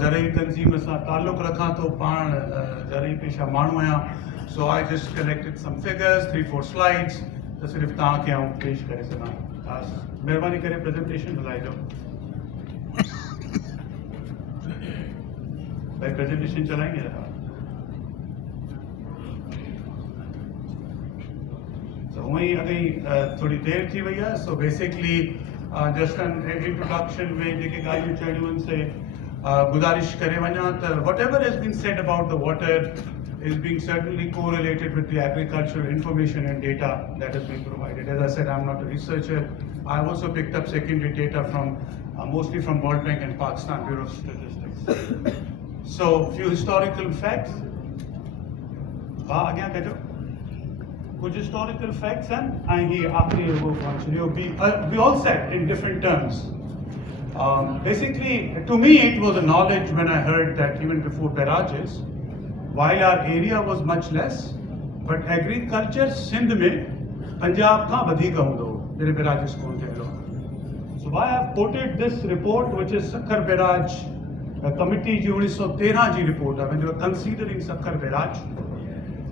ज़रई तंज़ीम सां ताल्लुक़ रखां थो, पाण ज़रई पेशा माण्हू आहियां. So I just collected some figures, 3-4 slides, त सिर्फ़ु तव्हांखे आउं पेश करे सघां. महिरबानी करे प्रेज़ेंटेशन हलाइजो. भाई प्रेज़ेंटेशन चलाएंगे ज़रा. So वहीं अगें थोड़ी देर थी वई आहे. So basically just an introduction में जेके ॻाल्हियूं चढ़ियूं आहिनि से गुज़ारिश करे वञा त whatever has been said about the water is being certainly correlated with the agricultural information and data that has been provided. As I said, I'm not a researcher. I've also picked up secondary data from mostly from World Bank and Pakistan Bureau of Statistics. So, few historical facts. Kuch historical facts and we all said in different terms. Basically, to me, it was a knowledge when I heard that even before barrages, while our area was much less, but agriculture Sindh में Punjab का वधीक हूंदो जॾहिं barrages कोन थियल हो. So why I've quoted this report, which is Sakhar Barrage committee ji 1913 ji report आहे, when they were considering Sakhar Barrage,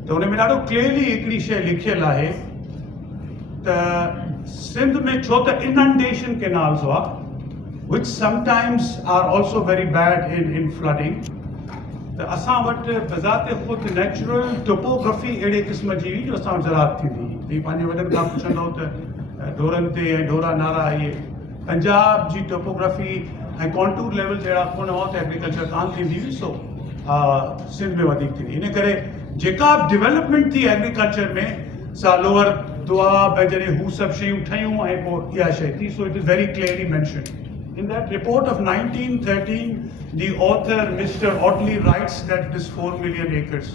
त उन में ॾाढो clearly हिकिड़ी शइ लिखियल आहे त सिंध में छो त inundation canals हुआ, which sometimes are also very bad in flooding. त असां वटि बज़ाते ख़ुदि नेचुरल टोपोग्राफी अहिड़े क़िस्म जी हुई जो असां वटि ज़राअत थींदी हुई. हीअ पंहिंजे वॾनि खां पुछंदो त ढोरनि ते ऐं ढोरा नारा इहे पंजाब जी टोपोग्राफी ऐं कॉन्टूर लेवल जहिड़ा कोन हुआ त एग्रीकल्चर कान थींदी हुई. सो सिंध में वधीक थींदी. इन करे जेका बि डेवलपमेंट थी एग्रीकल्चर में सा लोअर दुआब ऐं जॾहिं हू सभु शयूं ठहियूं ऐं पोइ इहा शइ थी. So it is very clearly mentioned. In that report of 1913, the author, Mr. Audley, writes that it is 4 million acres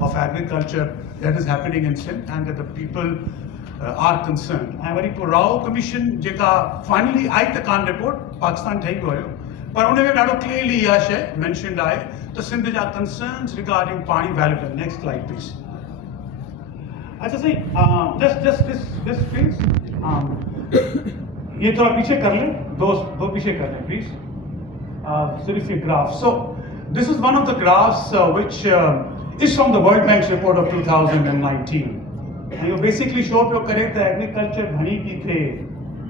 of agriculture that is happening in Sindh and that the people are concerned. And very Rao Commission, jeka finally I the Khan report, Pakistan ठही वियो, पर उन में ॾाढो clearly इहा शइ mentioned आहे त सिंध जा concerns regarding पाणी valuation. Next slide, please. अच्छा सही, just this please. ये थोड़ा पीछे कर लें, दो पीछे कर लें प्लीज. सिर्फ ये graph. So this is one of the graphs which is from the World Bank's report of 2019. And you basically show पियो करे त agriculture घणी थी थे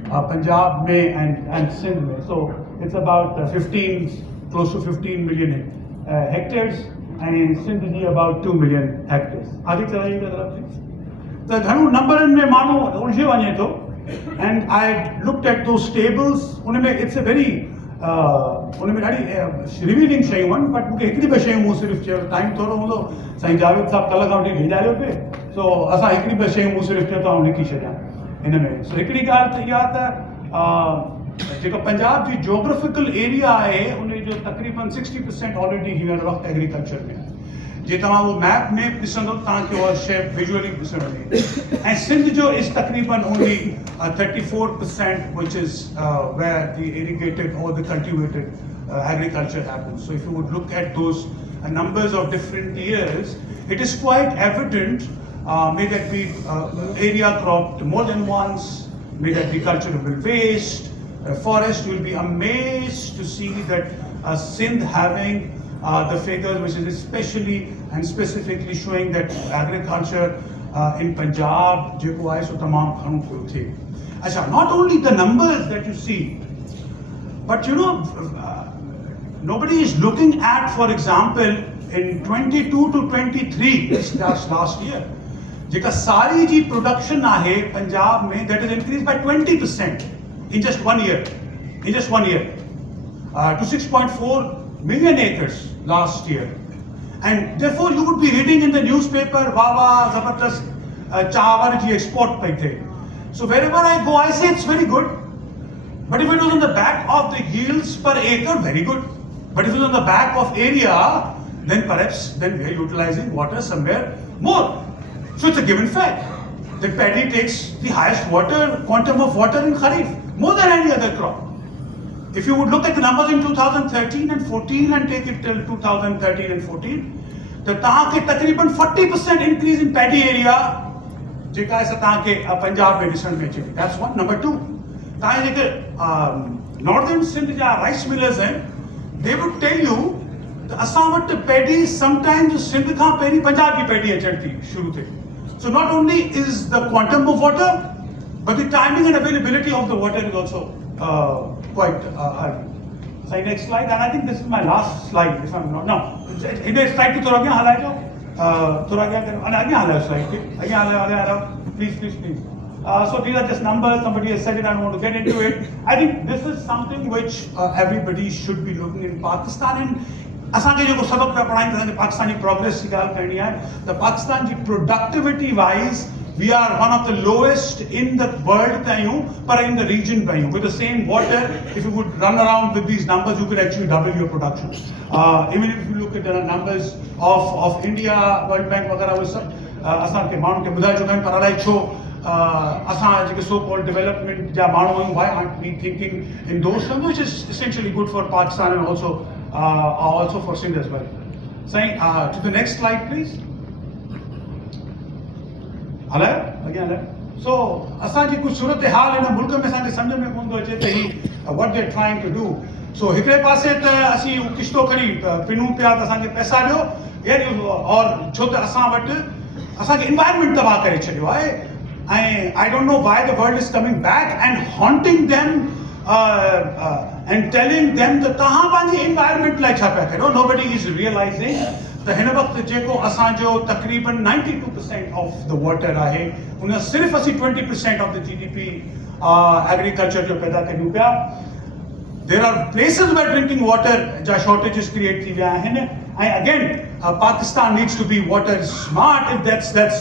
पंजाब में and Sindh में. So it's about close to 15 million hectares and Sindh ji about 2 million hectares. आगे चलाइएगा जरा प्लीज. त घणो नंबरनि में माण्हू उलझे वञे थो. And I looked at those tables. It's a very revealing शयूं आहिनि, but मूंखे हिकिड़ी ॿ शयूं मूं सिर्फ़ु चयो. टाइम थोरो हूंदो, साईं जावेद साहब कल्ह खां वठी ढिजायो पिए. सो असां हिकिड़ी ॿ शयूं मूं सिर्फ़ु चयो त आउं लिखी छॾियां हिन में. सो हिकिड़ी ॻाल्हि त इहा त जेका पंजाब जी जोग्राफिकल एरिया आहे उन जो तक़रीबन 60% ऑलरेडी हींअर वक़्तु एग्रीकल्चर में. जे तव्हां उहो मैप में ॾिसंदो तव्हांखे उहा शइ विजुअली ॾिसण में. ऐं सिंध जो इज़ तक़रीबन only 34% which is where the irrigated or the cultivated agriculture happens. So if you would look at those numbers of different years, it is quite evident, may that be area cropped more than once, may that be cultivable waste, forest. You will be amazed to see that Sindh having the figures which is especially and specifically showing that agriculture in Punjab जेको आहे सो तमामु घणो पियो थिए. अच्छा, not only the numbers that you see, but you know, nobody is looking at, for example, in 22 to 23, this last year, जेका सारी जी production आहे पंजाब में, that is increased by 20% in just 1 year, to 6.4 million acres last year. And therefore you would be reading in the newspaper, Wawa, Zabardast, Chawar ji export pe the. So wherever I go, I say it's very good. But if it was on the back of the yields per acre, very good. But if it was on the back of area, then perhaps we are utilizing water somewhere more. So it's a given fact that paddy takes the highest quantum of water in Kharif, more than any other crop. If you would look at the numbers in 2013 and 14 and take it till 2013 and 14, the तव्हांखे तकरीबन 40% increase in paddy area जेका आहे तव्हांखे पंजाब में ॾिसण में अचे. That's one. Number two, तव्हांजे जेके नॉर्दर्न सिंध जा राइस मिलर्स आहिनि, they would tell you that असां वटि पैडी sometimes सिंध खां पहिरीं पंजाब जी पैडी अचनि थी शुरू थिए. So not only is the quantum of water, but the timing and availability of the water is also quite high. So next slide, and I think this is my last slide. If I'm not, no, in slide की थोड़ा अॻियां हलाइजो, थोड़ा अॻियां करो, अने अॻियां हलायो slide खे, अॻियां हलायो, please. So these are just numbers. Somebody has said it. I don't want to get into it. I think this is something which everybody should be looking in Pakistan. And असांखे जेको सबक पिया पढ़ाइनि था Pakistani progress जी ॻाल्हि करणी आहे त पाकिस्तान जी productivity wise we are one of the lowest in the world but in the region with the same water. If you would run around with these numbers, you could actually double your production. Even if you look at the numbers of India, World Bank वगैरह वो सब असांखे माण्हुनि खे ॿुधाए चुका आहिनि पर अलाए छो असां जेके so called development जा माण्हू आहियूं, why aren't we thinking in those terms, which is essentially good for Pakistan and also for Sindh as well. Saying to the next slide please. So असांजी कुझु सूरत हाल हिन मुल्क में असांखे सम्झ में कोन थो अचे त ही what they're trying to do. So हिकिड़े पासे त असीं किश्तो खणी पिनूं पिया त असांखे पैसा ॾियो और छो त असां वटि असांखे environment तबाह करे छॾियो आहे ऐं I don't know why the world is coming back and haunting them and telling them that तव्हां पंहिंजी environment लाइ छा पिया कयो. Nobody is realizing त हिन वक़्तु जेको असांजो तक़रीबन 92% ऑफ द वाटर आहे उन सिर्फ़ु असीं 20% ऑफ द GDP एग्रीकल्चर जो पैदा कयूं पिया. There are places where drinking water जा shortages create थी विया आहिनि ऐं again Pakistan needs to be water smart if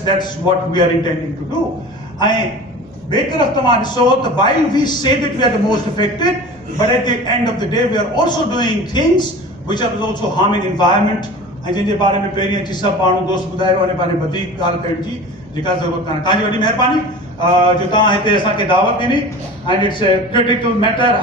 that's what we are intending to do. ऐं ॿिए तरफ़ तव्हां ॾिसो त while we say that we are the most affected, but at the end of the day we are also doing things which are also harming environment. ऐं जंहिंजे बारे में पहिरीं अची सभु माण्हू दोस्त ॿुधायो अने पंहिंजे वधीक ॻाल्हि करण जी जेका ज़रूरत कान्हे. तव्हांजी वॾी महिरबानी जो तव्हां हिते असांखे दावत ॾिनी and it's a critical matter.